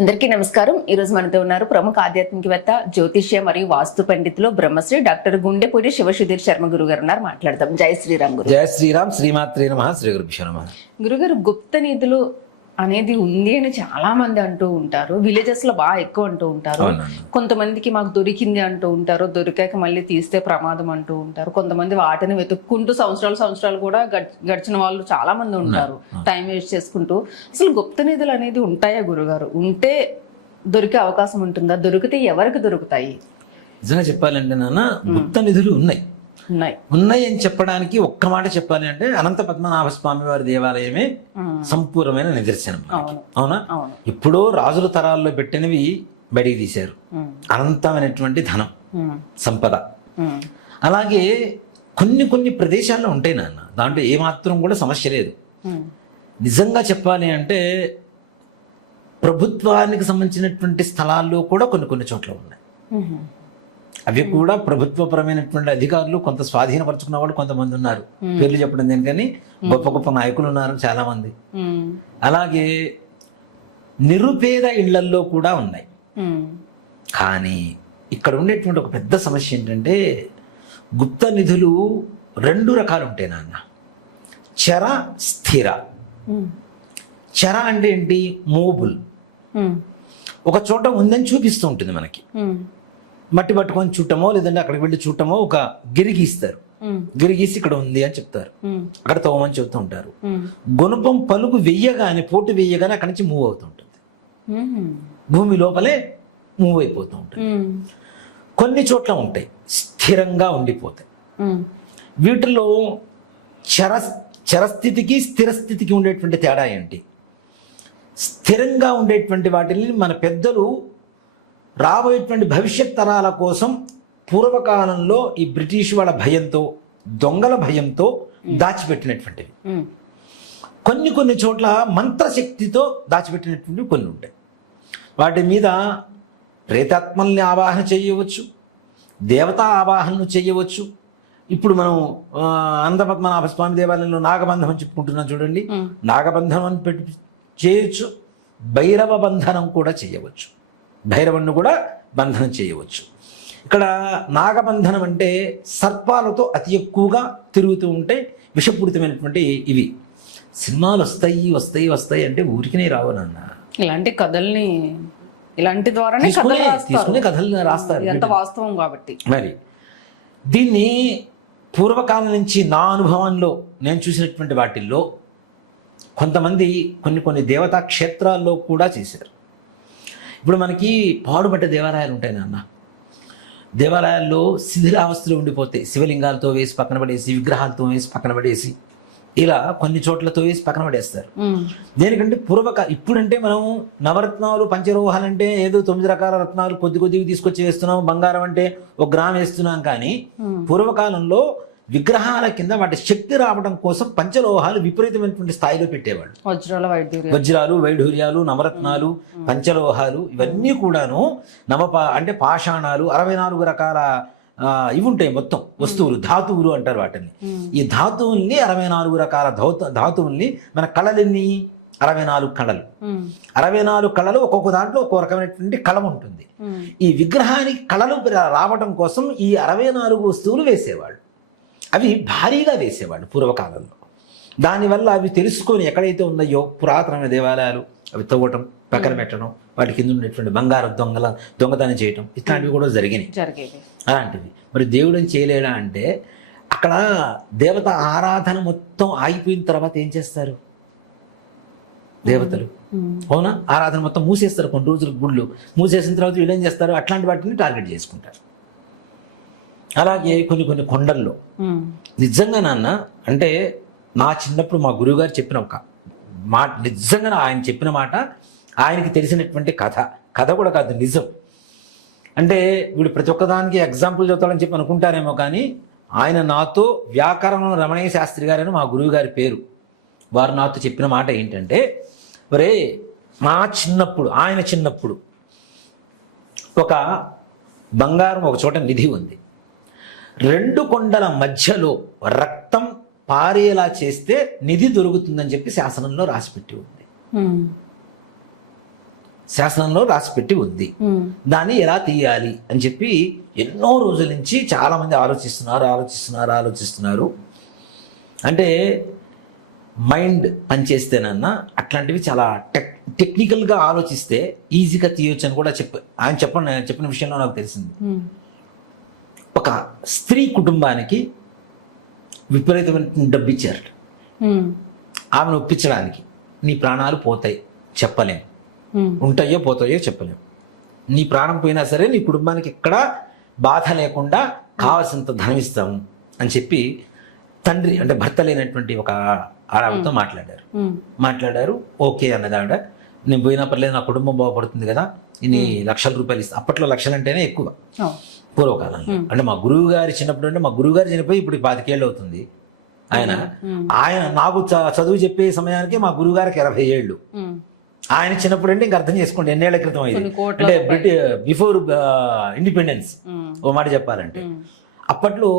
అందరికీ నమస్కారం. ఈ రోజు మనతో ఉన్నారు ప్రముఖ ఆధ్యాత్మికవేత్త, జ్యోతిష్య మరియు వాస్తు పండితులు బ్రహ్మశ్రీ డాక్టర్ గుండెపూడి శివసుధీర్ శర్మ గురుగారు ఉన్నారు. మాట్లాడదాం. జై శ్రీరామ్ గురు. జై శ్రీరామ్. శ్రీమాత్రే నమః. శ్రీ గురుభ్యో నమః. గురుగారు, గుప్త నిధులు అనేది ఉంది అని చాలా మంది అంటూ ఉంటారు. విలేజెస్ లో బాగా ఎక్కువ అంటూ ఉంటారు. కొంతమందికి మాకు దొరికింది అంటూ ఉంటారు, దొరికాక మళ్ళీ తీస్తే ప్రమాదం అంటూ ఉంటారు. కొంతమంది వాటిని వెతుక్కుంటూ సంవత్సరాలు కూడా గడిచిన వాళ్ళు చాలా మంది ఉంటారు, టైం వేస్ట్ చేసుకుంటూ. అసలు గుప్త నిధులు అనేది ఉంటాయా గురుగారు? ఉంటే దొరికే అవకాశం ఉంటుందా? దొరికితే ఎవరికి దొరుకుతాయి? నిజంగా చెప్పాలంటే నాన్న, గుప్త నిధులు ఉన్నాయి అని చెప్పడానికి ఒక్క మాట చెప్పాలి అంటే అనంత పద్మనాభ స్వామి వారి దేవాలయమే సంపూర్ణమైన నిదర్శనం. అవునా? ఇప్పుడో రాజుల తరాల్లో పెట్టినవి బయటికి తీశారు. అనంతమైనటువంటి ధనం, సంపద. అలాగే కొన్ని ప్రదేశాల్లో ఉంటాయి నాన్న, దాంట్లో ఏమాత్రం కూడా సమస్య లేదు. నిజంగా చెప్పాలి అంటే ప్రభుత్వానికి సంబంధించినటువంటి స్థలాల్లో కూడా కొన్ని చోట్ల ఉన్నాయి. అవి కూడా ప్రభుత్వపరమైనటువంటి అధికారులు కొంత స్వాధీనపరచుకున్న వాళ్ళు కొంతమంది ఉన్నారు. పేర్లు చెప్పడం దేనికని గొప్ప నాయకులు ఉన్నారు చాలా మంది. అలాగే నిరుపేద ఇళ్లల్లో కూడా ఉన్నాయి. కానీ ఇక్కడ ఉండేటువంటి ఒక పెద్ద సమస్య ఏంటంటే గుప్త నిధులు రెండు రకాలు ఉంటాయి నాన్న. చర, స్థిర. చర అంటే ఏంటి? మూవబుల్. ఒక చోట ఉందని చూపిస్తూ ఉంటుంది మనకి. మట్టి పట్టుకొని చూడటమో లేదంటే అక్కడికి వెళ్ళి చూడటమో ఒక గిరిగీస్తారు. గిరిగీసి ఇక్కడ ఉంది అని చెప్తారు, అక్కడ తవ్వమని చెబుతూ ఉంటారు. గుణపం పలుకు వెయ్యగానే, పోటు వెయ్యగానే అక్కడి నుంచి మూవ్ అవుతూ ఉంటుంది. భూమి లోపలే మూవ్ అయిపోతూ ఉంటుంది. కొన్ని చోట్ల ఉంటాయి స్థిరంగా ఉండిపోతాయి. వీటిలో చరస్థితికి స్థిరస్థితికి ఉండేటువంటి తేడా ఏంటి? స్థిరంగా ఉండేటువంటి వాటిని మన పెద్దలు రాబోయేటువంటి భవిష్యత్ తరాల కోసం పూర్వకాలంలో ఈ బ్రిటిష్ వాళ్ళ భయంతో, దొంగల భయంతో దాచిపెట్టినటువంటివి. కొన్ని చోట్ల మంత్రశక్తితో దాచిపెట్టినటువంటివి కొన్ని ఉంటాయి. వాటి మీద ప్రేతాత్మల్ని ఆవాహన చేయవచ్చు, దేవతా ఆవాహనను చేయవచ్చు. ఇప్పుడు మనం అనంతపద్మనాభ స్వామి దేవాలయంలో నాగబంధం అని చెప్పుకుంటున్నాం చూడండి. నాగబంధనం అని పెట్టి చేయొచ్చు. భైరవ బంధనం కూడా చేయవచ్చు. భైరవుణ్ణి కూడా బంధనం చేయవచ్చు. ఇక్కడ నాగబంధనం అంటే సర్పాలతో అతి ఎక్కువగా తిరుగుతూ ఉంటే విషపూరితమైనటువంటి ఇవి. సినిమాలు వస్తాయి అంటే ఊరికినే రావు నాన్న. ఇలాంటి కథల్ని ఇలాంటి ద్వారా తీసుకునే కథల్ని రాస్తారు, ఎంత వాస్తవం కాబట్టి. మరి దీన్ని పూర్వకాలం నుంచి నా అనుభవంలో నేను చూసినటువంటి వాటిల్లో కొంతమంది కొన్ని దేవతా క్షేత్రాల్లో కూడా చేశారు. ఇప్పుడు మనకి పాడుబడ్డ దేవాలయాలు ఉంటాయి నాన్న. దేవాలయాల్లో శిథిలావస్థలో ఉండిపోతే శివలింగాలతో వేసి పక్కన పడేసి, విగ్రహాలతో వేసి పక్కన పడేసి, ఇలా కొన్ని చోట్లతో వేసి పక్కన పడేస్తారు. దేనికంటే ఇప్పుడంటే మనం నవరత్నాలు, పంచరోహాలు అంటే ఏదో 9 రకాల రత్నాలు కొద్దిగా తీసుకొచ్చి వేస్తున్నాం, బంగారం అంటే 1 గ్రామ్ వేస్తున్నాం. కానీ పూర్వకాలంలో విగ్రహాల కింద వాటి శక్తి రావడం కోసం పంచలోహాలు విపరీతమైనటువంటి స్థాయిలో పెట్టేవాళ్ళు. వజ్రాలు, వైఢూర్యాలు, నవరత్నాలు, పంచలోహాలు, ఇవన్నీ కూడాను అంటే పాషాణాలు, 64 రకాల ఇవి ఉంటాయి మొత్తం వస్తువులు, ధాతువులు అంటారు వాటిని. ఈ ధాతువుల్ని 64 రకాల ధాతువుల్ని మన కళలెన్ని 64 కళలు. 64 కళలు ఒక్కొక్క దాంట్లో ఒక్కొక్క రకమైనటువంటి కళ ఉంటుంది. ఈ విగ్రహానికి కళలు రావడం కోసం ఈ 64 వస్తువులు వేసేవాళ్ళు. అవి భారీగా వేసేవాళ్ళు పూర్వకాలంలో. దానివల్ల అవి తెలుసుకొని ఎక్కడైతే ఉన్నాయో పురాతనమైన దేవాలయాలు అవి తవ్వటం, పక్కన పెట్టడం, వాటి కింద ఉన్నటువంటి బంగారం దొంగతనం చేయటం, ఇట్లాంటివి కూడా జరిగినాయి. అలాంటివి మరి దేవుడు చేయలేడా అంటే అక్కడ దేవత ఆరాధన మొత్తం ఆగిపోయిన తర్వాత ఏం చేస్తారు దేవతలు? అవునా? ఆరాధన మొత్తం మూసేస్తారు. కొన్ని రోజులు గుళ్ళు మూసేసిన తర్వాత వీళ్ళు ఏం చేస్తారు? అట్లాంటి వాటిని టార్గెట్ చేసుకుంటారు. అలాగే కొన్ని కొండల్లో నిజంగా నాన్న, అంటే నా చిన్నప్పుడు మా గురువుగారు చెప్పిన ఒక మాట, నిజంగా ఆయన చెప్పిన మాట, ఆయనకి తెలిసినటువంటి కథ కూడా కాదు, నిజం. అంటే వీడు ప్రతి ఒక్కదానికి ఎగ్జాంపుల్ చెప్తాడని చెప్పి అనుకుంటారేమో, కానీ ఆయన నాతో వ్యాకరణం రమణయ్య శాస్త్రి గారని మా గురువు గారి పేరు. వారు నాతో చెప్పిన మాట ఏంటంటే, ఒరే ఆయన చిన్నప్పుడు ఒక బంగారం ఒక చోట నిధి ఉంది. 2 కొండల మధ్యలో రక్తం పారేలా చేస్తే నిధి దొరుకుతుందని చెప్పి శాసనంలో రాసిపెట్టి ఉంది. శాసనంలో రాసిపెట్టి ఉంది. దాన్ని ఎలా తీయాలి అని చెప్పి ఎన్నో రోజుల నుంచి చాలామంది ఆలోచిస్తున్నారు. అంటే మైండ్ పనిచేస్తేనన్నా అట్లాంటివి చాలా టెక్నికల్గా ఆలోచిస్తే ఈజీగా తీయొచ్చు అని కూడా ఆయన చెప్పిన విషయంలో నాకు తెలిసింది. ఒక స్త్రీ కుటుంబానికి విపరీతమైన డబ్బు ఇచ్చారట ఆమెను ఒప్పించడానికి. నీ ప్రాణాలు పోతాయి చెప్పలేం, ఉంటాయో పోతాయో చెప్పలేం, నీ ప్రాణం పోయినా సరే నీ కుటుంబానికి ఎక్కడా బాధ లేకుండా కావాల్సినంత ధనం ఇస్తాము అని చెప్పి తండ్రి అంటే భర్త లేనటువంటి ఒక ఆడవిడతో మాట్లాడారు. ఓకే అన్నది ఆవిడ. నేను పోయినా పర్లేదు, నా కుటుంబం బాగుపడుతుంది కదా, ఇన్ని లక్షల రూపాయలు ఇస్తా. అప్పట్లో లక్షలు అంటేనే ఎక్కువ పూర్వకాలంలో. అంటే మా గురువు గారి చిన్నప్పుడు, అంటే మా గురువు గారు చనిపోయి ఇప్పుడు 25 ఏళ్ళు అవుతుంది. ఆయన నాకు చదువు చెప్పే సమయానికి మా గురువు గారికి 80 ఏళ్ళు. ఆయన చిన్నప్పుడు అంటే ఇంకా అర్థం చేసుకోండి ఎన్నేళ్ల క్రితం అయింది. అంటే బిఫోర్ ఇండిపెండెన్స్ ఓ మాట చెప్పాలంటే. అప్పట్లో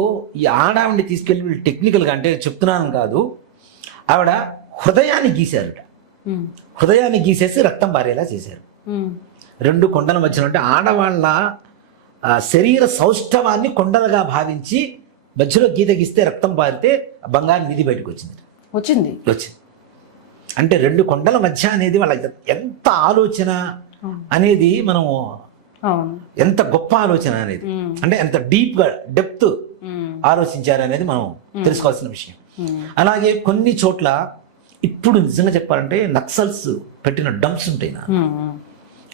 ఈ ఆడావిని తీసుకెళ్ళి వీళ్ళు టెక్నికల్గా, అంటే చెప్తున్నాను కాదు, ఆవిడ హృదయాన్ని గీశారట. హృదయాన్ని గీసేసి రక్తం పారేలా చేశారు. 2 కొండల మధ్యలో, అంటే ఆడవాళ్ళ శరీర సౌష్ఠవాన్ని కొండలుగా భావించి మధ్యలో గీత గీస్తే రక్తం పారితే బంగారు నిధి బయటకు వచ్చింది. అంటే 2 కొండల మధ్య అనేది వాళ్ళ ఎంత ఆలోచన అనేది, మనము ఎంత గొప్ప ఆలోచన అనేది, అంటే ఎంత డెప్త్ ఆలోచించారు అనేది మనం తెలుసుకోవాల్సిన విషయం. అలాగే కొన్ని చోట్ల ఇప్పుడు నిజంగా చెప్పాలంటే నక్సల్స్ పెట్టిన డంప్స్ ఉంటాయి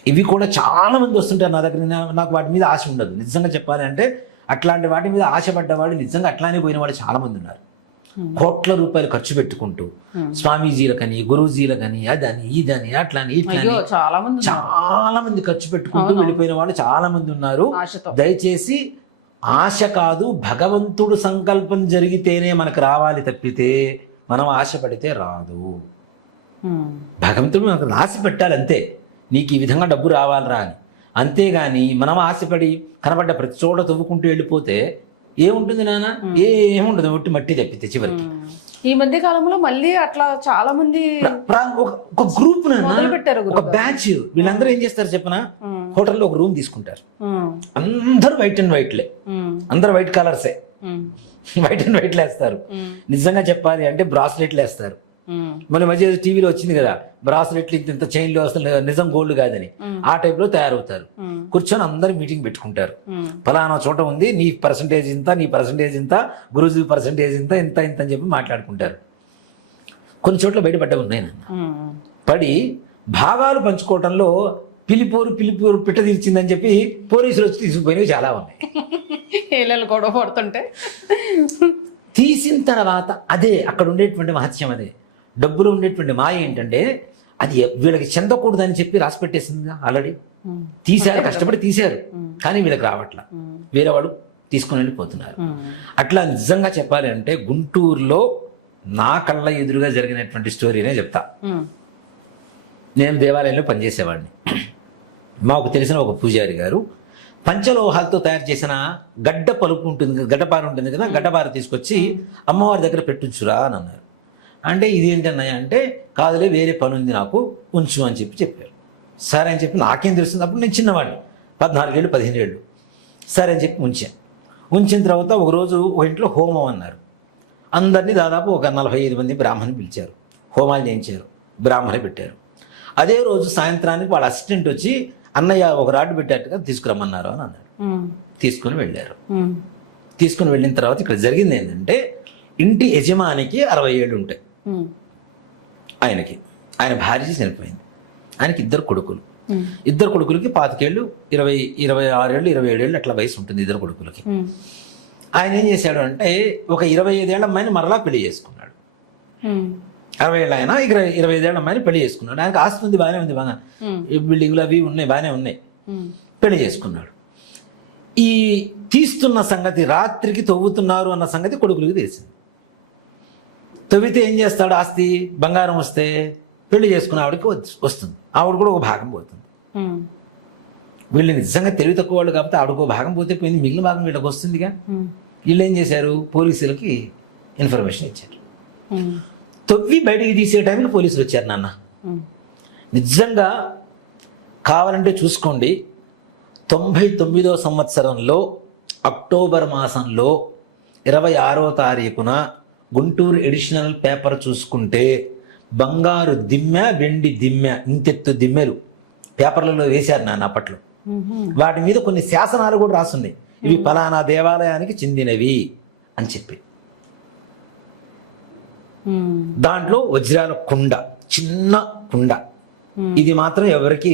ఇవి కూడా చాలా మంది వస్తుంటారు నా దగ్గర. నాకు వాటి మీద ఆశ ఉండదు నిజంగా చెప్పాలి అంటే. అట్లాంటి వాటి మీద ఆశపడ్డవాడు నిజంగా అట్లానే పోయిన వాళ్ళు చాలా మంది ఉన్నారు. కోట్ల రూపాయలు ఖర్చు పెట్టుకుంటూ స్వామీజీలకని, గురువుజీలకని, అదని ఇదని అట్లని ఇట్లని చాలా మంది ఖర్చు పెట్టుకుంటూ వెళ్ళిపోయిన వాళ్ళు చాలా మంది ఉన్నారు. దయచేసి ఆశ కాదు, భగవంతుడు సంకల్పం జరిగితేనే మనకు రావాలి తప్పితే మనం ఆశపడితే రాదు. భగవంతుడు మనకు రాసి పెట్టాలి అంతే, నీకు ఈ విధంగా డబ్బు రావాలిరా అని. అంతేగాని మనం ఆశపడి కనబడ్డ ప్రతి చోట తవ్వుకుంటూ వెళ్ళిపోతే ఏముంటుంది నాన్న? ఏముండదు, ఒట్టి మట్టి తప్పితే చివరికి. ఈ మధ్య కాలంలో మళ్ళీ అట్లా చాలా మంది ఒక గ్రూప్ పెట్టారు, ఒక బ్యాచ్. వీళ్ళందరూ ఏం చేస్తారు చెప్పనా, హోటల్లో ఒక రూమ్ తీసుకుంటారు. అందరూ వైట్ అండ్ వైట్లే, అందరూ వైట్ కలర్సే, వైట్ అండ్ వైట్లు వేస్తారు. నిజంగా చెప్పాలి అంటే బ్రాస్లెట్లు వేస్తారు. మన మధ్య టీవీలో వచ్చింది కదా, బ్రాస్లెట్లు ఇంత చైన్లు వస్తుంది, నిజం గోల్డ్ కాదని. ఆ టైప్ లో తయారవుతారు. కూర్చొని అందరు మీటింగ్ పెట్టుకుంటారు. ఫలానా చోట ఉంది, నీ పర్సంటేజ్ ఇంత, నీ పర్సంటేజ్ ఇంత, గురుజీ పర్సంటేజ్ ఇంత, ఇంత ఇంత అని చెప్పి మాట్లాడుకుంటారు. కొన్ని చోట్ల బయటపడ్డ ఉన్నాయి పడి భాగాలు పంచుకోవటంలో పిలిపోరు పిట్ట తీర్చిందని చెప్పి పోలీసులు వచ్చి తీసుకుపోయినవి చాలా ఉన్నాయి. గొడవ పడుతుంటే తీసిన తర్వాత అదే అక్కడ ఉండేటువంటి మహత్యం. అదే డబ్బులో ఉండేటువంటి మాయ ఏంటంటే అది వీళ్ళకి చెందకూడదని చెప్పి రాసి పెట్టేసింది ఆల్రెడీ. తీశారు, కష్టపడి తీశారు, కానీ వీళ్ళకి రావట్లా, వేరే వాళ్ళు తీసుకుని వెళ్ళిపోతున్నారు. అట్లా నిజంగా చెప్పాలి అంటే గుంటూరులో నా కళ్ళ ఎదురుగా జరిగినటువంటి స్టోరీనే చెప్తా. నేను దేవాలయంలో పనిచేసేవాడిని. మాకు తెలిసిన ఒక పూజారి గారు పంచలోహాలతో తయారు చేసిన గడ్డపారు ఉంటుంది కదా, గడ్డపార తీసుకొచ్చి అమ్మవారి దగ్గర పెట్టించురా అని అన్నారు. అంటే ఇదేంటన్నాయా అంటే, కాదులే వేరే పని ఉంది నాకు, ఉంచు అని చెప్పారు. సరే అని చెప్పి నాకేం తెలుస్తుంది, అప్పుడు నేను చిన్నవాడిని, 14 ఏళ్ళు 15 ఏళ్ళు. సరే అని చెప్పి ఉంచిన తర్వాత ఒకరోజు ఒక ఇంట్లో హోమం అన్నారు. అందరినీ దాదాపు ఒక 45 మంది బ్రాహ్మణులు పిలిచారు, హోమాలు చేయించారు, బ్రాహ్మణి పెట్టారు. అదే రోజు సాయంత్రానికి వాళ్ళ అసిస్టెంట్ వచ్చి, అన్నయ్య ఒక రాడ్డు పెట్టేట్టుగా తీసుకురమ్మన్నారు అని అన్నాడు. తీసుకుని వెళ్ళారు. తీసుకుని వెళ్ళిన తర్వాత ఇక్కడ జరిగింది ఏంటంటే, ఇంటి యజమానికి 60 ఏళ్ళు ఉంటాయి. ఆయన భార్య చనిపోయింది. ఆయనకి 2 కొడుకులు. 2 కొడుకులకి 25 ఏళ్ళు, 26 ఏళ్ళు, 27 ఏళ్ళు అట్లా వయసు ఉంటుంది 2 కొడుకులకి. ఆయన ఏం చేశాడు అంటే, ఒక 25 ఏళ్ల అమ్మాయిని మరలా పెళ్లి చేసుకున్నాడు. 60 ఏళ్ళు ఆయన 25 ఏళ్ల అమ్మాయిని పెళ్లి చేసుకున్నాడు. ఆయనకు ఆస్తి ఉంది, బాగానే ఉంది, బాగా బిల్డింగ్లు అవి ఉన్నాయి, బాగానే ఉన్నాయి. పెళ్లి చేసుకున్నాడు. ఈ తీస్తున్న సంగతి, రాత్రికి తవ్వుతున్నారు అన్న సంగతి కొడుకులకి తెలిసింది. తవ్వితే ఏం చేస్తాడు, ఆస్తి బంగారం వస్తే పెళ్లి చేసుకున్న ఆవిడకి వస్తుంది, ఆవిడ కూడా ఒక భాగం పోతుంది. వీళ్ళు నిజంగా తెలివి తక్కువ వాళ్ళు కాబట్టి ఆవిడకు భాగం పోతే పోయింది, మిగిలిన భాగం వీళ్ళకి వస్తుందిగా. వీళ్ళు ఏం చేశారు, పోలీసులకి ఇన్ఫర్మేషన్ ఇచ్చారు. తవ్వి బయటికి తీసే టైంకి పోలీసులు వచ్చారు. నాన్న నిజంగా కావాలంటే చూసుకోండి. 99వ సంవత్సరంలో అక్టోబర్ మాసంలో 26వ తారీఖున గుంటూరు ఎడిషనల్ పేపర్ చూసుకుంటే బంగారు దిమ్మె, వెండి దిమ్మె, ఇంతెత్తు దిమ్మెలు పేపర్లలో వేశారు నాన్న అప్పట్లో. వాటి మీద కొన్ని శాసనాలు కూడా రాసున్నాయి, ఇవి ఫలానా దేవాలయానికి చెందినవి అని చెప్పి. దాంట్లో వజ్రాల కుండ, చిన్న కుండ, ఇది మాత్రం ఎవరికి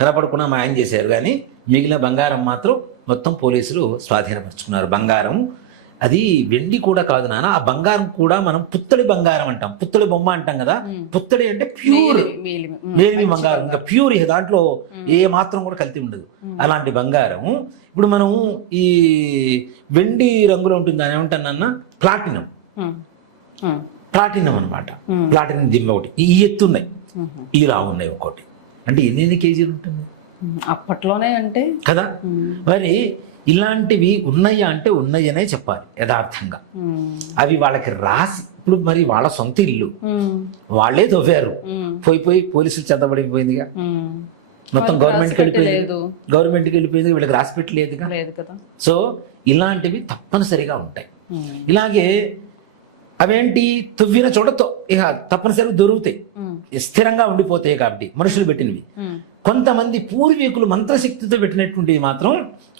కనపడకుండా మాయం చేశారు, కానీ మిగిలిన బంగారం మాత్రం మొత్తం పోలీసులు స్వాధీనపరుచుకున్నారు. బంగారం అది వెండి కూడా కాదు నాన్న, ఆ బంగారం కూడా మనం పుత్తడి బంగారం అంటాం, పుత్తడి బొమ్మ అంటాం కదా. పుత్తడి అంటే ప్యూర్ మేలిమి బంగారం, ఇంకా ప్యూర్, దాంట్లో ఏ మాత్రం కూడా కల్తీ ఉండదు. అలాంటి బంగారం ఇప్పుడు మనం ఈ వెండి రంగులో ఉంటుంది, దాని ఏమంటానన్నా ప్లాటినం, ప్లాటినం అనమాట. ప్లాటినం దిమ్మ ఒకటి ఈ ఎత్తున్నాయి, ఇలా ఉన్నాయి ఒక్కోటి. అంటే ఎన్ని కేజీలు ఉంటుంది అప్పట్లోనే అంటే కదా. మరి ఇలాంటివి ఉన్నాయా అంటే ఉన్నాయనే చెప్పాలి యథార్థంగా. అవి వాళ్ళకి రాసి, ఇప్పుడు మరి వాళ్ళ సొంత ఇల్లు వాళ్ళే తవ్వారు, పోయి పోలీసులు చెత్తబడిపోయిందిగా, మొత్తం గవర్నమెంట్కి వెళ్ళిపోయింది, వీళ్ళకి రాసి పెట్టలేదుగా. సో ఇలాంటివి తప్పనిసరిగా ఉంటాయి. ఇలాగే అవేంటి తవ్విన చోటతో ఇక తప్పనిసరిగా దొరుకుతాయి, స్థిరంగా ఉండిపోతాయి కాబట్టి మనుషులు పెట్టినవి. కొంతమంది పూర్వీకులు మంత్రశక్తితో పెట్టినటువంటివి మాత్రం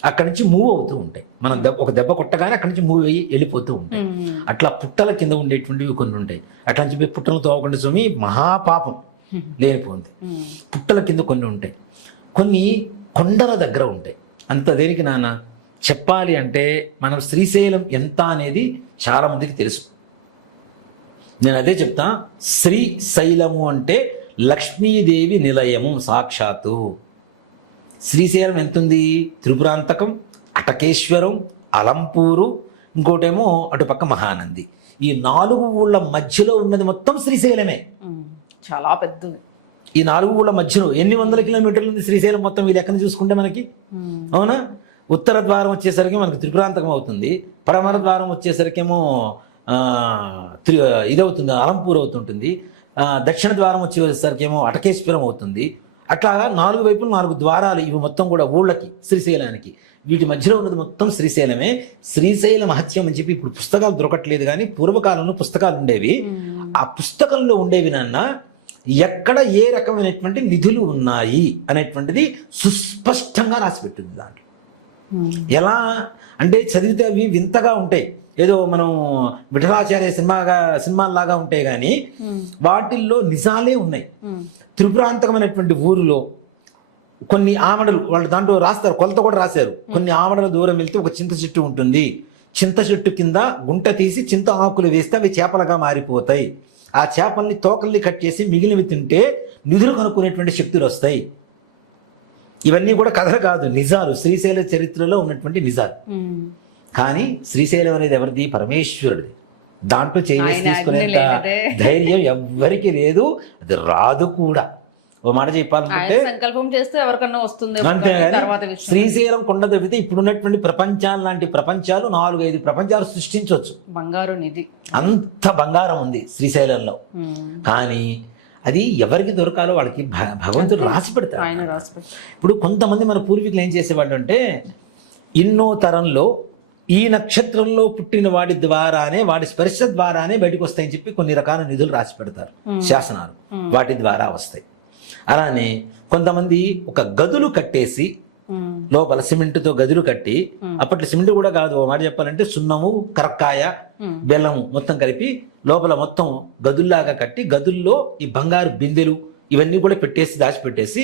అక్కడి నుంచి మూవ్ అవుతూ ఉంటాయి. మనం ఒక దెబ్బ కొట్టగానే అక్కడి నుంచి మూవ్ అయ్యి వెళ్ళిపోతూ ఉంటాయి. అట్లా పుట్టల కింద ఉండేటువంటివి కొన్ని ఉంటాయి. అట్లా అని చెప్పి పుట్టలు తోవకుండా స్వామి మహాపాపం లేనిపోతుంది. పుట్టల కింద కొన్ని ఉంటాయి, కొన్ని కొండల దగ్గర ఉంటాయి. అంత దేనికి నాన్న చెప్పాలి అంటే మనం శ్రీశైలం ఎంత అనేది చాలా మందికి తెలుసు. నేను అదే చెప్తా, శ్రీశైలము అంటే లక్ష్మీదేవి నిలయము సాక్షాత్తు. శ్రీశైలం ఎంతుంది? త్రిపురాంతకం, అటకేశ్వరం, అలంపూరు, ఇంకోటేమో అటుపక్క మహానంది. ఈ 4 ఊళ్ళ మధ్యలో ఉన్నది మొత్తం శ్రీశైలమే. చాలా పెద్దది. ఈ 4 ఊళ్ళ మధ్యలో ఎన్ని వందల కిలోమీటర్లు ఉంది శ్రీశైలం మొత్తం ఈ లెక్కన చూసుకుంటే మనకి, అవునా? ఉత్తర ద్వారం వచ్చేసరికి మనకు త్రిపురాంతకం అవుతుంది, పడమర ద్వారం వచ్చేసరికేమో ఇదవుతుంది అలంపూర్ అవుతుంటుంది, దక్షిణ ద్వారం వచ్చేసరికేమో అటకేశ్వరం అవుతుంది. అట్లా 4 వైపులు 4 ద్వారాలు, ఇవి మొత్తం కూడా ఊళ్ళకి శ్రీశైలానికి. వీటి మధ్యలో ఉన్నది మొత్తం శ్రీశైలమే. శ్రీశైల మహత్యం అని చెప్పి ఇప్పుడు పుస్తకాలు దొరకట్లేదు, కానీ పూర్వకాలంలో పుస్తకాలు ఉండేవి. ఆ పుస్తకంలో ఉండేవి నాన్న ఎక్కడ ఏ రకమైనటువంటి నిధులు ఉన్నాయి అనేటువంటిది సుస్పష్టంగా రాసిపెట్టింది దాంట్లో. ఎలా అంటే చదివితే అవి వింతగా ఉంటాయి, ఏదో మనం విఠలాచార్య సినిమాల్లాగా ఉంటాయి, కానీ వాటిల్లో నిజాలే ఉన్నాయి. త్రిపురాంతకమైనటువంటి ఊరిలో కొన్ని ఆమడలు, వాళ్ళు దాంట్లో రాస్తారు, కొలత కూడా రాశారు. కొన్ని ఆమడల దూరం వెళ్తే ఒక చింత చెట్టు ఉంటుంది, చింత చెట్టు కింద గుంట తీసి చింత ఆకులు వేస్తే అవి చేపలుగా మారిపోతాయి. ఆ చేపల్ని తోకల్ని కట్ చేసి మిగిలినవి తింటే నిధులు కనుక్కునేటువంటి శక్తులు వస్తాయి. ఇవన్నీ కూడా కథలు కాదు, నిజాలు, శ్రీశైల చరిత్రలో ఉన్నటువంటి నిజాలు. కానీ శ్రీశైలం అనేది ఎవరిది? పరమేశ్వరుడిది. దాంట్లో చేసి తీసుకునేంత ధైర్యం ఎవ్వరికి లేదు, అది రాదు కూడా. ఓ మాట చెప్పాలంటే సంకల్పం చేస్తే ఎవరికన్నా వస్తుంది. అంతే. శ్రీశైలం కొండ తవ్వితే ఇప్పుడున్నటువంటి ప్రపంచాలు లాంటి ప్రపంచాలు 4-5 ప్రపంచాలు సృష్టించవచ్చు. బంగారు నిధి, అంత బంగారం ఉంది శ్రీశైలంలో. కానీ అది ఎవరికి దొరకాలో వాళ్ళకి భగవంతుడు రాసి పెడతాడు. ఇప్పుడు కొంతమంది మన పూర్వీకులు ఏం చేసేవాళ్ళు అంటే, ఎన్నో తరంలో ఈ నక్షత్రంలో పుట్టిన వాడి ద్వారానే, వాడి స్పర్శ ద్వారానే బయటకు వస్తాయని చెప్పి కొన్ని రకాల నిధులు రాసి పెడతారు, శాసనాలు, వాటి ద్వారా వస్తాయి. అలానే కొంతమంది ఒక గదులు కట్టేసి లోపల సిమెంట్తో గదులు కట్టి, అప్పట్లో సిమెంట్ కూడా కాదు, ఓ మాట చెప్పాలంటే సున్నము, కరక్కాయ, బెల్లము మొత్తం కలిపి లోపల మొత్తం గదుల్లాగా కట్టి, గదుల్లో ఈ బంగారు బిందెలు ఇవన్నీ కూడా పెట్టేసి దాచిపెట్టేసి,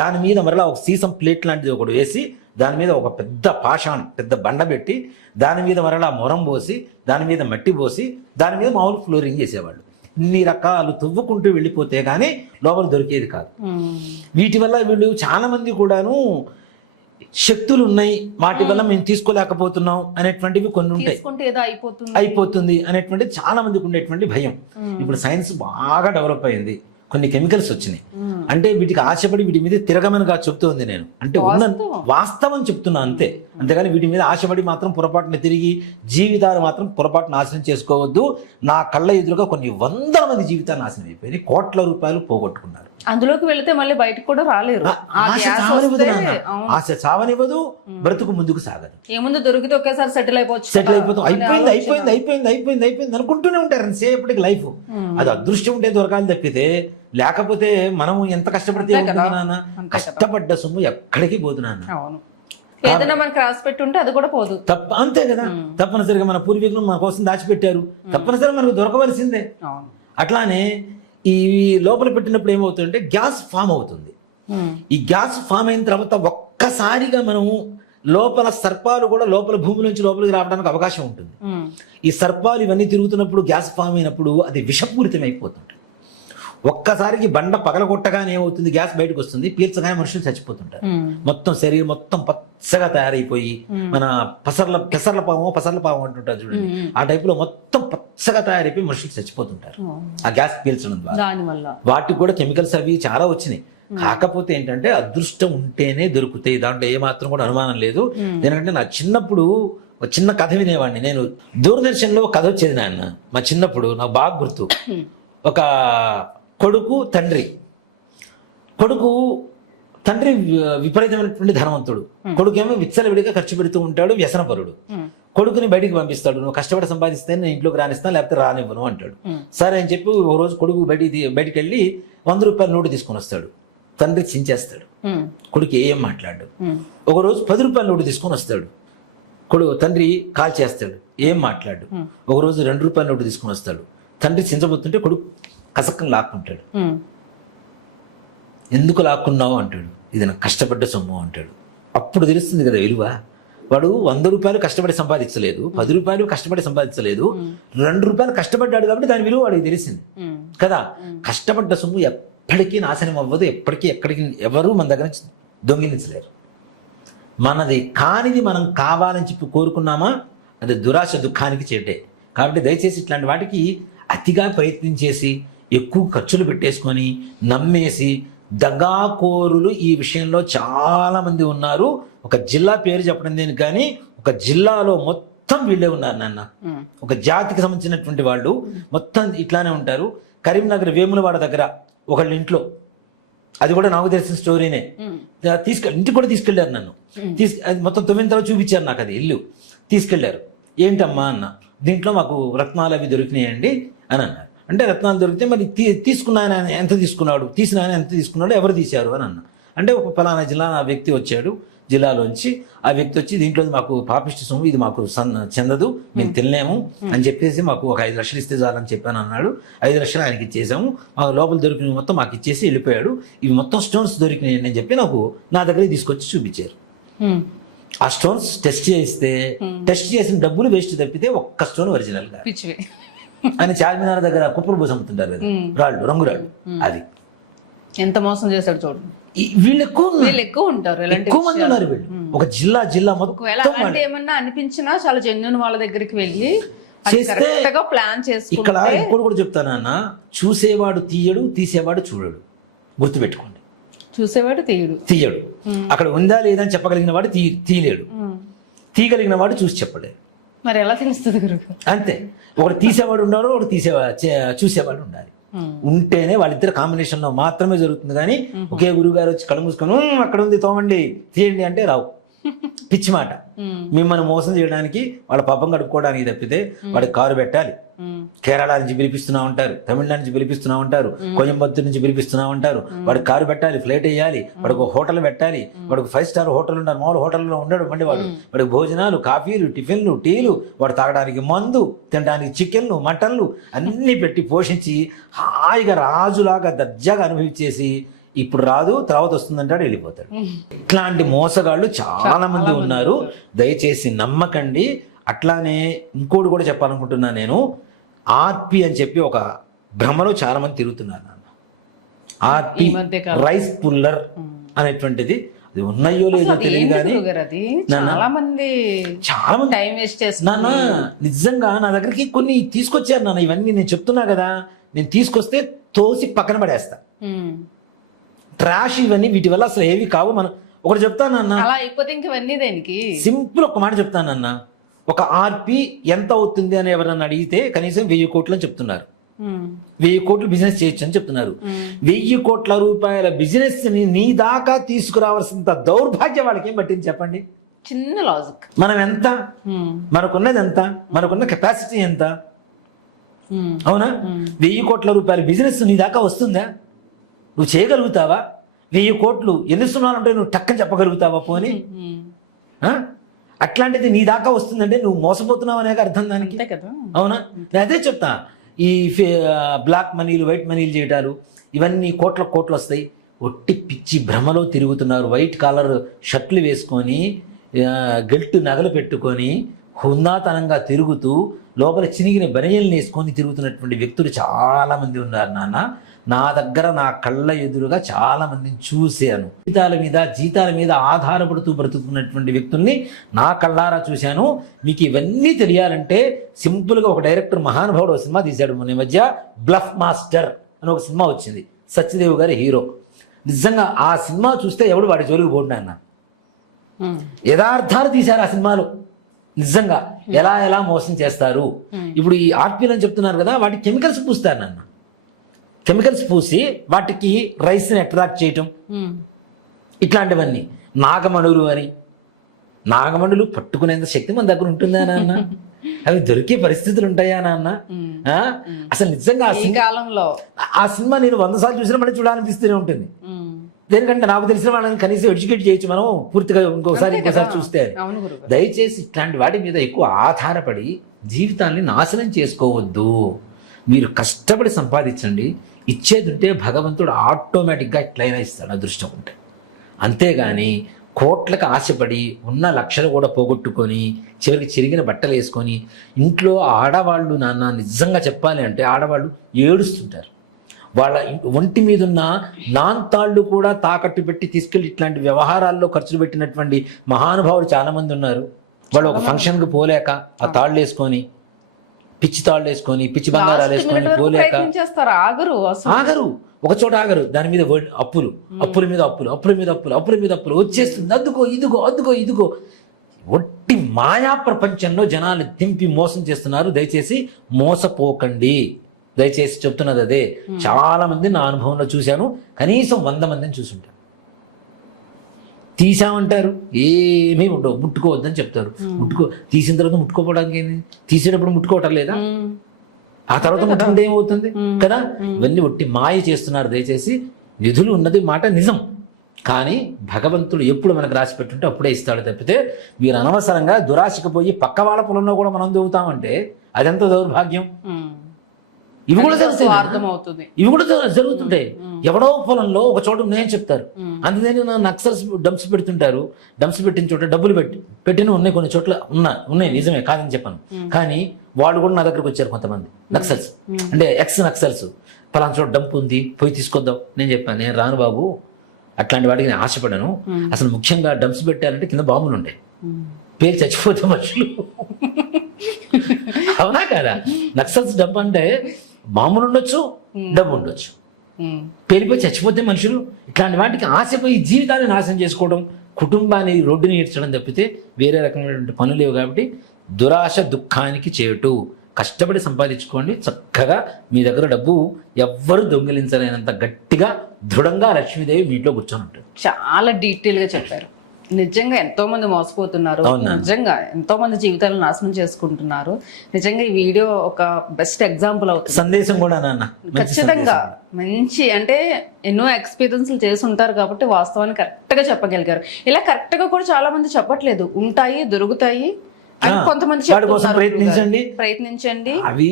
దాని మీద మరలా ఒక సీసం ప్లేట్ లాంటిది ఒకటి వేసి, దాని మీద ఒక పెద్ద పాషాణం, పెద్ద బండ పెట్టి, దాని మీద మరలా మొరం పోసి, దాని మీద మట్టి పోసి, దాని మీద మామూలు ఫ్లోరింగ్ చేసేవాళ్ళు. ఇన్ని రకాలు తవ్వుకుంటూ వెళ్ళిపోతే కానీ లోపల దొరికేది కాదు. వీటి వల్ల వీళ్ళు చాలా మంది కూడాను శక్తులు ఉన్నాయి, వాటి వల్ల మేము తీసుకోలేకపోతున్నాం అనేటువంటివి కొన్ని ఉంటాయి, అయిపోతుంది అనేటువంటిది చాలా మందికి ఉండేటువంటి భయం. ఇప్పుడు సైన్స్ బాగా డెవలప్ అయింది, కొన్ని కెమికల్స్ వచ్చినాయి. అంటే వీటికి ఆశపడి వీటి మీద తిరగమనిగా చెప్తోంది నేను, అంటే ఉన్న వాస్తవం చెప్తున్నా అంతే. అంతేగాని వీటి మీద ఆశపడి మాత్రం పొరపాటున తిరిగి జీవితాలు మాత్రం పొరపాటు నాశనం చేసుకోవద్దు. నా కళ్ళ ఎదురుగా కొన్ని వందల మంది జీవితాలు నాశనం అయిపోయి కోట్ల రూపాయలు పోగొట్టుకున్నారు. అందులోకి వెళితే మళ్ళీ బయటకు కూడా రాలేరు. ఆ ఆశ గ్యాస్ చావనివ్వదు వస్తే, నాన్న. అవును. ఆశ చావనివ్వదు, బ్రతుకు ముందుకు సాగదు. ఏముందు దొరికితే ఒకేసారి సెటిల్ అయిపోవచ్చు సెటిల్ కదా అయిపోతాం. అనే అయిపోయింది ఆలోచన. అయిపోయింది అయిపోయింది అయిపోయింది అయిపోయింది అనుకుంటూనే ఉంటారు ఎంతసేపటికి లైఫ్. అది అదృష్టం ఉంటే దొరకాలి తప్పితే, లేకపోతే మనం ఎంత కష్టపడితే అంతే కదా. ఉంటుంది నాన్న. అంతే కదా. కష్టపడ్డ సొమ్ము ఎక్కడికి పోదు నాన్న. అవును. ఏదైనా మనకి రాసి పెట్టి ఉంటే అది కూడా పోదు. అంతే కదా. తప్పనిసరిగా మన పూర్వీకులు మన కోసం దాచిపెట్టారు, తప్పనిసరిగా మనకు దొరకవలసిందే. అవును. అట్లానే ఈ లోపల పెట్టినప్పుడు ఏమవుతుందంటే గ్యాస్ ఫామ్ అవుతుంది. ఈ గ్యాస్ ఫామ్ అయిన తర్వాత ఒక్కసారిగా మనము లోపల సర్పాలు కూడా లోపల భూమి నుంచి లోపలికి రావడానికి అవకాశం ఉంటుంది. ఈ సర్పాలు ఇవన్నీ తిరుగుతున్నప్పుడు గ్యాస్ ఫామ్ అయినప్పుడు అది విషపూరితం అయిపోతుంది. ఒక్కసారికి బండ పగలగొట్టగానే ఏమవుతుంది, గ్యాస్ బయటకు వస్తుంది, పీల్చగానే మనుషులు చచ్చిపోతుంటారు. మొత్తం శరీరం మొత్తం పచ్చగా తయారైపోయి, మన పెసర్ల పాము అంటుంటారు చూడండి, ఆ టైప్ లో మొత్తం పచ్చగా తయారైపోయి మనుషులు చచ్చిపోతుంటారు ఆ గ్యాస్ పీల్చడం ద్వారా. దానివల్ల వాటికి కూడా కెమికల్స్ అవి చాలా వచ్చినాయి. కాకపోతే ఏంటంటే అదృష్టం ఉంటేనే దొరుకుతాయి, దాంట్లో ఏమాత్రం కూడా అనుమానం లేదు. ఎందుకంటే నా చిన్నప్పుడు ఒక చిన్న కథ వినేవాడిని నేను. దూరదర్శన్లో కథ వచ్చేది నాన్న మా చిన్నప్పుడు, నాకు బాగా గుర్తు. ఒక కొడుకు తండ్రి విపరీతమైనటువంటి ధనవంతుడు. కొడుకేమో విచ్చలవిడిగా ఖర్చు పెడుతూ ఉంటాడు, వ్యసనపరుడు. కొడుకుని బయటికి పంపిస్తాడు, నువ్వు కష్టపడి సంపాదిస్తే నేను ఇంట్లోకి రానిస్తాను, లేకపోతే రానివ్వను అంటాడు. సరే అని చెప్పి ఒక రోజు కొడుకు బయటికి వెళ్ళి 100 రూపాయల నోటు తీసుకొని వస్తాడు. తండ్రి చించేస్తాడు, కొడుకు ఏం మాట్లాడు. ఒక రోజు 10 రూపాయల నోటు తీసుకొని వస్తాడు, తండ్రి కాల్ చేస్తాడు, ఏం మాట్లాడు. ఒక రోజు 2 రూపాయల నోటు తీసుకొని వస్తాడు, తండ్రి చించబోతుంటే కొడుకు కసక్కం లాక్కుంటాడు. ఎందుకు లాక్కున్నావు అంటాడు. ఇది నాకు కష్టపడ్డ సొమ్ము అంటాడు. అప్పుడు తెలుస్తుంది కదా విలువ. వాడు 100 రూపాయలు కష్టపడి సంపాదించలేదు, 10 రూపాయలు కష్టపడి సంపాదించలేదు, 2 రూపాయలు కష్టపడ్డాడు కాబట్టి దాని విలువ వాడికి తెలిసింది కదా. కష్టపడ్డ సొమ్ము ఎప్పటికీ నాశనం అవ్వదు, ఎక్కడికి ఎవరు మన దగ్గర నుంచి దొంగిలించలేరు. మనది కానిది మనం కావాలని చెప్పి కోరుకున్నామా అది దురాశ దుఃఖానికి చేటే. కాబట్టి దయచేసి ఇట్లాంటి వాటికి అతిగా ప్రయత్నించేసి ఎక్కువ ఖర్చులు పెట్టేసుకొని నమ్మేసి దగాకోరులు ఈ విషయంలో చాలా మంది ఉన్నారు. ఒక జిల్లా పేరు చెప్పడం దేనికి కానీ ఒక జిల్లాలో మొత్తం వీళ్ళే ఉన్నారు నాన్న. ఒక జాతికి సంబంధించినటువంటి వాళ్ళు మొత్తం ఇట్లానే ఉంటారు. కరీంనగర్ వేములవాడ దగ్గర ఒకళ్ళ ఇంట్లో, అది కూడా నాకు తెలిసిన స్టోరీనే, ఇంటికి కూడా తీసుకెళ్లారు నన్ను. అది మొత్తం 9 తర్వాత చూపించారు నాకు అది ఇల్లు. తీసుకెళ్లారు. ఏంటమ్మా అన్న, దీంట్లో మాకు రత్నాలు అవి దొరికినాయండి అని అన్నారు. అంటే రత్నాలు దొరికితే మరి తీసుకున్న ఆయన ఎంత తీసుకున్నాడు, తీసిన ఆయన ఎంత తీసుకున్నాడు, ఎవరు తీశారు అని అన్న. అంటే ఒక ఫలానా జిల్లా ఆ వ్యక్తి వచ్చాడు, జిల్లాలోంచి ఆ వ్యక్తి వచ్చి దీంట్లో మాకు పాపిష్టి సొమ్ము, ఇది మాకు చెందదు, మేము తినలేము అని చెప్పేసి మాకు ఒక 5 లక్షలు ఇస్తే చాలని చెప్పాను అన్నాడు. 5 లక్షలు ఆయనకి ఇచ్చేసాము, మాకు లోపల దొరికిన మొత్తం మాకు ఇచ్చేసి వెళ్ళిపోయాడు. ఇవి మొత్తం స్టోన్స్ దొరికినాయి అని చెప్పి నాకు నా దగ్గరికి తీసుకొచ్చి చూపించారు. ఆ స్టోన్స్ టెస్ట్ చేసిన డబ్బులు వేస్ట్ తప్పితే ఒక్క స్టోన్ ఒరిజినల్ గా అని చార్మినార్ దగ్గర కుప్పలు పోసి అమ్ముతుంటారు కదా రాళ్ళు, రంగురాళ్ళు. అది ఎంత మోసం చేశాడు చూడండి. వీళ్ళు ఎక్కువ ఉంటారు, ఎక్కువ మంది ఉన్నారు వీళ్ళు. ఒక జిల్లా మొత్తం ఏమన్నా అనిపించినా చాలా జెన్యూన్ వాళ్ళ దగ్గరికి వెళ్ళి చేస్తే ప్లాన్ చేసుకుంటే. ఇక్కడ ఇప్పుడు కూడా చెప్తానన్నా, చూసేవాడు తీయడు, తీసేవాడు చూడడు. గుర్తుపెట్టుకోండి, చూసేవాడు తీయడు. అక్కడ ఉందా లేదా అని చెప్పగలిగిన వాడు తీయలేడు, తీయగలిగిన వాడు చూసి చెప్పలేడు. మరి ఎలా తెలుస్తుంది గురువు? అంతే. ఒకటి తీసేవాడు ఉన్నాడు, ఒకటి చూసేవాడు ఉండాలి. ఉంటేనే వాళ్ళిద్దరు కాంబినేషన్ లో మాత్రమే జరుగుతుంది. కానీ ఒకే గురువు గారు వచ్చి కళ్ళు మూసుకొని అక్కడ ఉంది తోమండి తీయండి అంటే రావు. పిచ్చి మాట. మిమ్మల్ని మోసం చేయడానికి, వాళ్ళ పాపం గడుపుకోవడానికి తప్పితే వాడికి కారు పెట్టాలి, కేరళ నుంచి పిలిపిస్తున్నా ఉంటారు, తమిళనాడు నుంచి పిలిపిస్తున్నా ఉంటారు, కోయంబత్తూరు నుంచి పిలిపిస్తున్నా ఉంటారు. వాడికి కారు పెట్టాలి, ఫ్లైట్ వేయాలి, వాడికి హోటల్ పెట్టాలి, వాడికి 5 స్టార్ హోటల్ ఉండాలి. మామూలు హోటల్లో ఉండడు మళ్ళీ వాడికి భోజనాలు, కాఫీలు, టిఫిన్లు, టీలు, వాడు తాగడానికి మందు, తినడానికి చికెన్లు, మటన్లు అన్నీ పెట్టి పోషించి హాయిగా రాజులాగా దర్జాగా అనుభవించేసి ఇప్పుడు రాదు తర్వాత వస్తుందంటాడు, వెళ్ళిపోతాడు. ఇట్లాంటి మోసగాళ్ళు చాలా మంది ఉన్నారు. దయచేసి నమ్మకండి. అట్లానే ఇంకోటి కూడా చెప్పాలనుకుంటున్నా నేను, ఆర్పి అని చెప్పి ఒక భ్రమలో చాలా మంది తిరుగుతున్నారు నాన్న. ఆర్పి రైస్ పుల్లర్ అనేటువంటిది అది ఉన్నాయో లేదో తెలియదు కానీ చాలా మంది టైం వేస్ట్ చేస్తున్నారు నాన్న. నిజంగా నా దగ్గరికి కొన్ని తీసుకొచ్చారు నాన్న. ఇవన్నీ నేను చెప్తున్నా కదా, నేను తీసుకొస్తే తోసి పక్కన పడేస్తా. ట్రాష్ ఇవన్నీ, వీటి వల్ల అసలు ఏవి కావు. ఒకటి చెప్తానన్నా, అలా అయిపోతే ఇంక ఇవన్నీ దేనికి? సింపుల్ ఒక మాట చెప్తానన్నా, ఒక ఆర్పి ఎంత అవుతుంది అని ఎవరన్నా అడిగితే కనీసం 1000 కోట్లు అని చెప్తున్నారు. 1000 కోట్లు బిజినెస్ చేయొచ్చు అని చెప్తున్నారు. 1000 కోట్ల రూపాయల బిజినెస్ ని నీ దాకా తీసుకురావాల్సినంత దౌర్భాగ్యం వాళ్ళకి ఏం పట్టింది చెప్పండి? చిన్న లాజిక్. మనం ఎంత, మనకున్నది ఎంత, మనకున్న కెపాసిటీ ఎంత? అవునా? 1000 కోట్ల రూపాయల బిజినెస్ నీ దాకా వస్తుందా? నువ్వు చేయగలుగుతావా? 1000 కోట్లు ఎన్ని సున్నాలు ఉంటే నువ్వు టక్కని చెప్పగలుగుతావా? పోనీ అట్లాంటిది నీ దాకా వస్తుందంటే నువ్వు మోసపోతున్నావు అనే అర్థం దానికి. అవునా? నేను అదే చెప్తా, ఈ బ్లాక్ మనీలు, వైట్ మనీలు చేయటాలు ఇవన్నీ కోట్లు వస్తాయి. ఒట్టి పిచ్చి భ్రమలో తిరుగుతున్నారు. వైట్ కాలర్ షర్ట్లు వేసుకొని, గెల్ట్ నగలు పెట్టుకొని, హుందాతనంగా తిరుగుతూ లోపల చినిగిన బనియల్ని వేసుకొని తిరుగుతున్నటువంటి వ్యక్తులు చాలామంది ఉన్నారు నాన్న. నా దగ్గర నా కళ్ళ ఎదురుగా చాలా మందిని చూశాను. జీతాల మీద ఆధారపడుతూ బ్రతుకుతున్నటువంటి వ్యక్తుల్ని నా కళ్ళారా చూశాను. మీకు ఇవన్నీ తెలియాలంటే సింపుల్గా ఒక డైరెక్టర్ మహానుభావుడు ఒక సినిమా తీశాడు మొన్న మధ్య, బ్లఫ్ మాస్టర్ అని ఒక సినిమా వచ్చింది, సత్యదేవ్ గారి హీరో. నిజంగా ఆ సినిమా చూస్తే ఎవడు వాడి జోలికి పోండి అన్న. యథార్థాలు తీశారు ఆ సినిమాలో. నిజంగా ఎలా మోసం చేస్తారు. ఇప్పుడు ఈ ఆర్పీలు అని చెప్తున్నారు కదా, వాటికి కెమికల్స్ పూస్తారు నాన్న. కెమికల్స్ పూసి వాటికి రైస్ని అట్రాక్ట్ చేయటం, ఇట్లాంటివన్నీ. నాగమణులు పట్టుకునేంత శక్తి మన దగ్గర ఉంటుందా నాన్న? అవి దొరికే పరిస్థితులు ఉంటాయా నాన్న? అసలు నిజంగా ఆ సినిమా నేను 100 సార్లు చూసినా మళ్ళీ చూడాలనిపిస్తూనే ఉంటుంది. దేనికంటే నాకు తెలిసిన వాళ్ళని కనీసం ఎడ్యుకేట్ చేయొచ్చు మనం పూర్తిగా ఇంకోసారి చూస్తే. దయచేసి ఇట్లాంటి వాటి మీద ఎక్కువ ఆధారపడి జీవితాన్ని నాశనం చేసుకోవద్దు. మీరు కష్టపడి సంపాదించండి, ఇచ్చేది ఉంటే భగవంతుడు ఆటోమేటిక్గా ఎట్లయినా ఇస్తాడు అదృష్టం ఉంటే. అంతేగాని కోట్లకు ఆశపడి ఉన్న లక్షలు కూడా పోగొట్టుకొని చివరికి చిరిగిన బట్టలు వేసుకొని ఇంట్లో ఆడవాళ్ళు నాన్న నిజంగా చెప్పాలి అంటే ఆడవాళ్ళు ఏడుస్తుంటారు. వాళ్ళ ఒంటి మీద ఉన్న నాంతాళ్ళు కూడా తాకట్టు పెట్టి తీసుకెళ్ళి ఇట్లాంటి వ్యవహారాల్లో ఖర్చులు పెట్టినటువంటి మహానుభావులు చాలామంది ఉన్నారు. వాళ్ళు ఒక ఫంక్షన్కి పోలేక ఆ తాళ్ళు వేసుకొని, పిచ్చి తాళ్ళు వేసుకొని, పిచ్చి బంగారాలు వేసుకొని పోలేక ఆగరు, ఒక చోట ఆగరు. దాని మీద అప్పుల మీద అప్పులు వచ్చేస్తుంది. అద్దుకో ఒట్టి మాయా ప్రపంచంలో జనాలు దింపి మోసం చేస్తున్నారు. దయచేసి మోసపోకండి. దయచేసి చెప్తున్నది అదే. చాలా మంది నా అనుభవంలో చూశాను, కనీసం 100 మందిని చూసుంటాను. తీసామంటారు, ఏమీ ఉండవు, ముట్టుకోవద్దని చెప్తారు. తీసిన తర్వాత ముట్టుకోపోవడానికి ఏంది? తీసేటప్పుడు ముట్టుకోవటం లేదా? ఆ తర్వాత ముట్టుకుంటే ఏమవుతుంది కదా? ఇవన్నీ ఒట్టి మాయ చేస్తున్నారు. దయచేసి నిధులు ఉన్నది మాట నిజం, కానీ భగవంతుడు ఎప్పుడు మనకు రాసి పెట్టుంటే అప్పుడే ఇస్తాడు తప్పితే మీరు అనవసరంగా దురాశకు పోయి పక్క వాళ్ళ పొలంలో కూడా మనం దొవుతామంటే అదెంత దౌర్భాగ్యం. ఇవి కూడా జరుగుతుంటాయి. ఎవడో పొలంలో ఒక చోట ఉన్నాయని చెప్తారు, అందుకని నక్సల్స్ డంప్స్ పెడుతుంటారు. డంప్స్ పెట్టిన చోట డబ్బులు పెట్టిన ఉన్నాయి, కొన్ని చోట్ల ఉన్నాయి నిజమే కాదని చెప్పాను. కానీ వాళ్ళు కూడా నా దగ్గరకు వచ్చారు కొంతమంది నక్సల్స్, అంటే ఎక్స్ నక్సల్స్. పలానా చోట డంప్ ఉంది, పోయి తీసుకొద్దాం. నేను చెప్పాను, నేను రాను బాబు, అట్లాంటి వాటికి నేను ఆశపడను. అసలు ముఖ్యంగా డంప్స్ పెట్టారంటే కింద బాంబులు ఉంటాయి, పేరు చచ్చిపోతే మనుషులు. అవునా కదా? నక్సల్స్ డంప్ అంటే బాంబులు ఉండొచ్చు, డబ్బు ఉండొచ్చు, పేలిపోయి చచ్చిపోతే మనుషులు. ఇట్లాంటి వాటికి ఆశపోయి జీవితాన్ని నాశనం చేసుకోవడం, కుటుంబాన్ని రోడ్డుని ఈడ్చడం తప్పితే వేరే రకమైనటువంటి పనులు లేవు. కాబట్టి దురాశ దుఃఖానికి చేటు. కష్టపడి సంపాదించుకోండి, చక్కగా మీ దగ్గర డబ్బు ఎవ్వరు దొంగిలించలేనంత గట్టిగా దృఢంగా లక్ష్మీదేవి మీ ఇంట్లో కూర్చొని ఉంటుంది. చాలా డీటెయిల్గా చెప్పారు. నిజంగా ఎంతో మంది మోసపోతున్నారు, నిజంగా ఎంతో మంది జీవితాలను నాశనం చేసుకుంటున్నారు. నిజంగా ఈ వీడియో ఒక బెస్ట్ ఎగ్జాంపుల్ అవుతుంది. సందేశం కూడా నాన్న ఖచ్చితంగా మంచి, అంటే ఎన్నో ఎక్స్పీరియన్స్లు చేసి ఉంటారు కాబట్టి వాస్తవాన్ని కరెక్ట్ గా చెప్పగలిగారు. ఇలా కరెక్ట్ గా కూడా చాలా మంది చెప్పట్లేదు, ఉంటాయి దొరుకుతాయి అని కొంతమంది ప్రయత్నించండి. అవి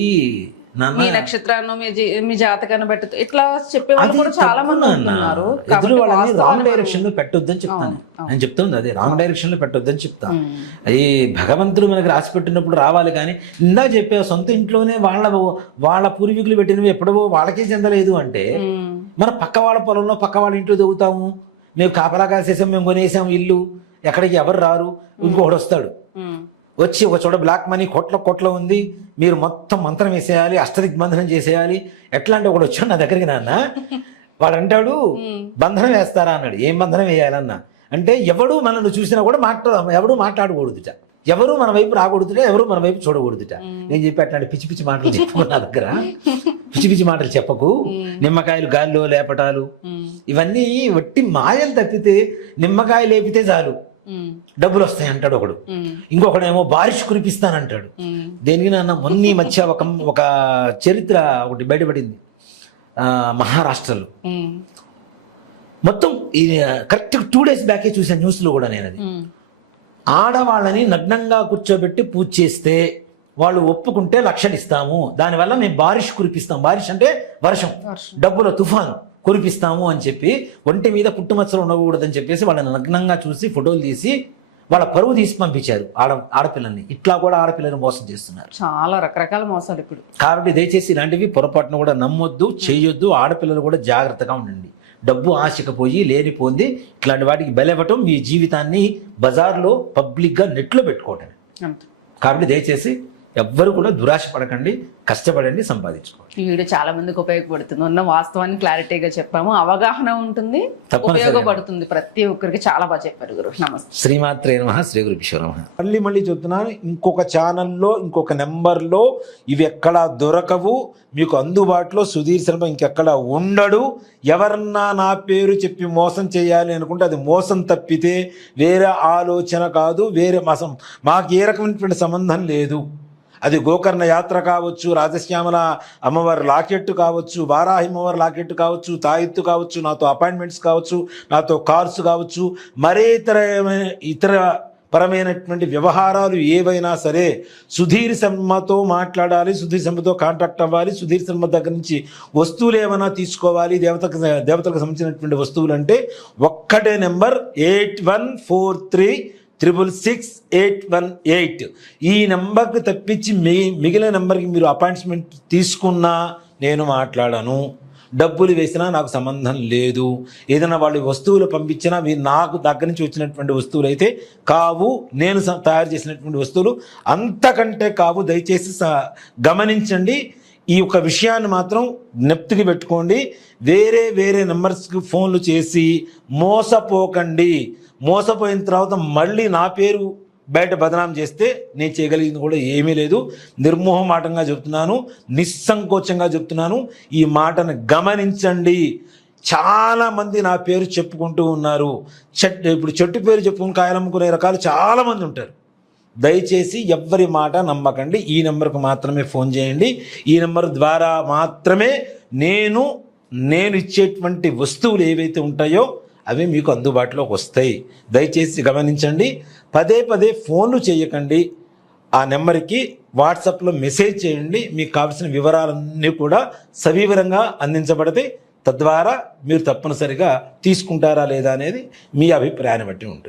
మీ నక్షత్రాన్ని మీ జాతకాన్ని బట్టి ఇట్లా చెప్పే వాళ్ళు కూడా చాలా మంది ఉన్నారు. రాంగ్ డైరెక్షన్ లో పెట్టొద్దని చెప్తాను. నేను చెప్తుంది అదే, రాంగ్ డైరెక్షన్ లో పెట్టొద్దని చెప్తాను. అది భగవంతుడు మనకి రాసి పెట్టినప్పుడు రావాలి. కానీ ఇందాక చెప్పే సొంత ఇంట్లోనే వాళ్ళ పూర్వీకులు పెట్టినవి ఎప్పుడో వాళ్ళకే చెందలేదు అంటే మన పక్క వాళ్ళ పొలంలో పక్క వాళ్ళ ఇంట్లో దొవుతాము. మేము కాపలా కాసేసాం, మేము కొనేసాం ఇల్లు, ఎక్కడికి ఎవరు రారు, ఇంకొకడు వస్తాడు వచ్చి ఒక చోట బ్లాక్ మనీ కోట్ల ఉంది, మీరు మొత్తం మంత్రం వేసేయాలి, అష్టదిగ్బంధనం చేసేయాలి. ఎట్లా అంటే ఒకడు వచ్చాడు నా దగ్గరికి, నాన్న వాడు అంటాడు బంధనం వేస్తారా అన్నాడు. ఏం బంధనం వేయాలన్నా అంటే ఎవడు మనల్ని చూసినా కూడా ఎవడు మాట్లాడకూడదుట, ఎవరు మన వైపు రాకూడదుట, ఎవరు మన వైపు చూడకూడదుట. నేను చెప్పి అట్లాంటి పిచ్చి పిచ్చి మాటలు చెప్పకు నా దగ్గర, పిచ్చి పిచ్చి మాటలు చెప్పకు. నిమ్మకాయలు గాల్లో లేపటాలు ఇవన్నీ వట్టి మాయలు తప్పితే, నిమ్మకాయ లేపితే చాలు డబ్బులు వస్తాయి అంటాడు ఒకడు, ఇంకొకడేమో బారిష్ కురిపిస్తానంటాడు. దేనికి నాన్న మొన్న మధ్య ఒక చరిత్ర ఒకటి బయటపడింది మహారాష్ట్రలో. మొత్తం కరెక్ట్ 2 days బ్యాకే చూసాను న్యూస్లో కూడా నేను. అది ఆడవాళ్ళని నగ్నంగా కూర్చోబెట్టి పూజ చేస్తే వాళ్ళు ఒప్పుకుంటే లక్షలు ఇస్తాము, దానివల్ల మేము బారిష్ కురిపిస్తాం, బారిష్ అంటే వర్షం, డబ్బుల తుఫాను కురిపిస్తాము అని చెప్పి, ఒంటి మీద పుట్టుమచ్చలు ఉండకూడదని చెప్పేసి వాళ్ళని నగ్నంగా చూసి ఫోటోలు తీసి వాళ్ళ పరువు తీసి పంపించారు ఆడపిల్లల్ని. ఇట్లా కూడా ఆడపిల్లల్ని మోసం చేస్తున్నారు. చాలా రకరకాల మోసాలు ఇప్పుడు. కాబట్టి దయచేసి ఇలాంటివి పొరపాటును కూడా నమ్మొద్దు, చేయొద్దు. ఆడపిల్లలు కూడా జాగ్రత్తగా ఉండండి. డబ్బు ఆశకు పోయి లేనిపోంది ఇట్లాంటి వాటికి బలవ్వటం మీ జీవితాన్ని బజార్లో పబ్లిక్గా నెట్లో పెట్టుకోవటం. కాబట్టి దయచేసి ఎవ్వరు కూడా దురాశ పడకండి, కష్టపడండి, సంపాదించుకోండి. ఈ వీడియో చాలా మందికి ఉపయోగపడుతుంది. ఉన్న వాస్తవాన్ని క్లారిటీగా చెప్పాము, అవగాహన ఉంటుంది, ఉపయోగపడుతుంది ప్రతి ఒక్కరికి. చాలా బాగా చెప్పారు గురు. నమస్తే. శ్రీమాత్రే నమః. శ్రీ గురుభ్యో నమః. మళ్ళీ చెప్తున్నాను, ఇంకొక ఛానల్లో ఇంకొక నెంబర్లో ఇవి ఎక్కడా దొరకవు మీకు అందుబాటులో. సుధీర్ శర్మ ఇంకెక్కడ ఉండడు. ఎవరన్నా నా పేరు చెప్పి మోసం చేయాలి అనుకుంటే అది మోసం తప్పితే వేరే ఆలోచన కాదు, వేరే మాకు ఏ రకమైనటువంటి సంబంధం లేదు. అది గోకర్ణ యాత్ర కావచ్చు, రాజశ్యామల అమ్మవారి లాకెట్టు కావచ్చు, వారాహి అమ్మవారి లాకెట్టు కావచ్చు, తాయెత్తు కావచ్చు, నాతో అపాయింట్మెంట్స్ కావచ్చు, నాతో కార్స్ కావచ్చు, మరే ఇతర పరమైనటువంటి వ్యవహారాలు ఏవైనా సరే సుధీర్ శర్మతో మాట్లాడాలి, సుధీర్ శర్మతో కాంటాక్ట్ అవ్వాలి. సుధీర్ శర్మ దగ్గర నుంచి వస్తువులు ఏమైనా తీసుకోవాలి, దేవతలకు సంబంధించినటువంటి వస్తువులు అంటే ఒక్కటే నెంబర్ 8143666818. ఈ నెంబర్కి తప్పించి మిగిలిన నెంబర్కి మీరు అపాయింట్మెంట్ తీసుకున్నా నేను మాట్లాడాను, డబ్బులు వేసినా నాకు సంబంధం లేదు. ఏదైనా వాళ్ళు వస్తువులు పంపించినా నాకు దగ్గర నుంచి వచ్చినటువంటి వస్తువులు అయితే కావు, నేను తయారు చేసినటువంటి వస్తువులు అంతకంటే కావు. దయచేసి గమనించండి. ఈ యొక్క విషయాన్ని మాత్రం జ్ఞప్తికి పెట్టుకోండి. వేరే నెంబర్స్కి ఫోన్లు చేసి మోసపోకండి. మోసపోయిన తర్వాత మళ్ళీ నా పేరు బయట బదనాం చేస్తే నేను చేయగలిగింది కూడా ఏమీ లేదు. నిర్మోహమాటంగా చెప్తున్నాను, నిస్సంకోచంగా చెప్తున్నాను. ఈ మాటను గమనించండి. చాలామంది నా పేరు చెప్పుకుంటూ ఉన్నారు. ఇప్పుడు చెట్టు పేరు చెప్పుకుని కాయలమ్ముకునే రకాలు చాలామంది ఉంటారు. దయచేసి ఎవ్వరి మాట నమ్మకండి. ఈ నెంబర్కు మాత్రమే ఫోన్ చేయండి. ఈ నెంబర్ ద్వారా మాత్రమే నేను ఇచ్చేటువంటి వస్తువులు ఏవైతే ఉంటాయో అవి మీకు అందుబాటులోకి వస్తాయి. దయచేసి గమనించండి. పదే ఫోన్లు చేయకండి. ఆ నెంబర్కి వాట్సాప్లో మెసేజ్ చేయండి. మీకు కావాల్సిన వివరాలన్నీ కూడా సవివరంగా అందించబడతాయి. తద్వారా మీరు తప్పనిసరిగా తీసుకుంటారా లేదా అనేది మీ అభిప్రాయాన్ని బట్టి ఉంటుంది.